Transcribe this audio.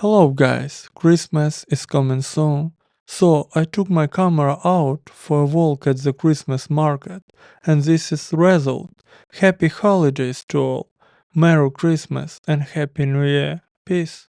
Hello guys, Christmas is coming soon. So I took my camera out for a walk at the Christmas market, and this is the result. Happy holidays to all. Merry Christmas and Happy New Year. Peace.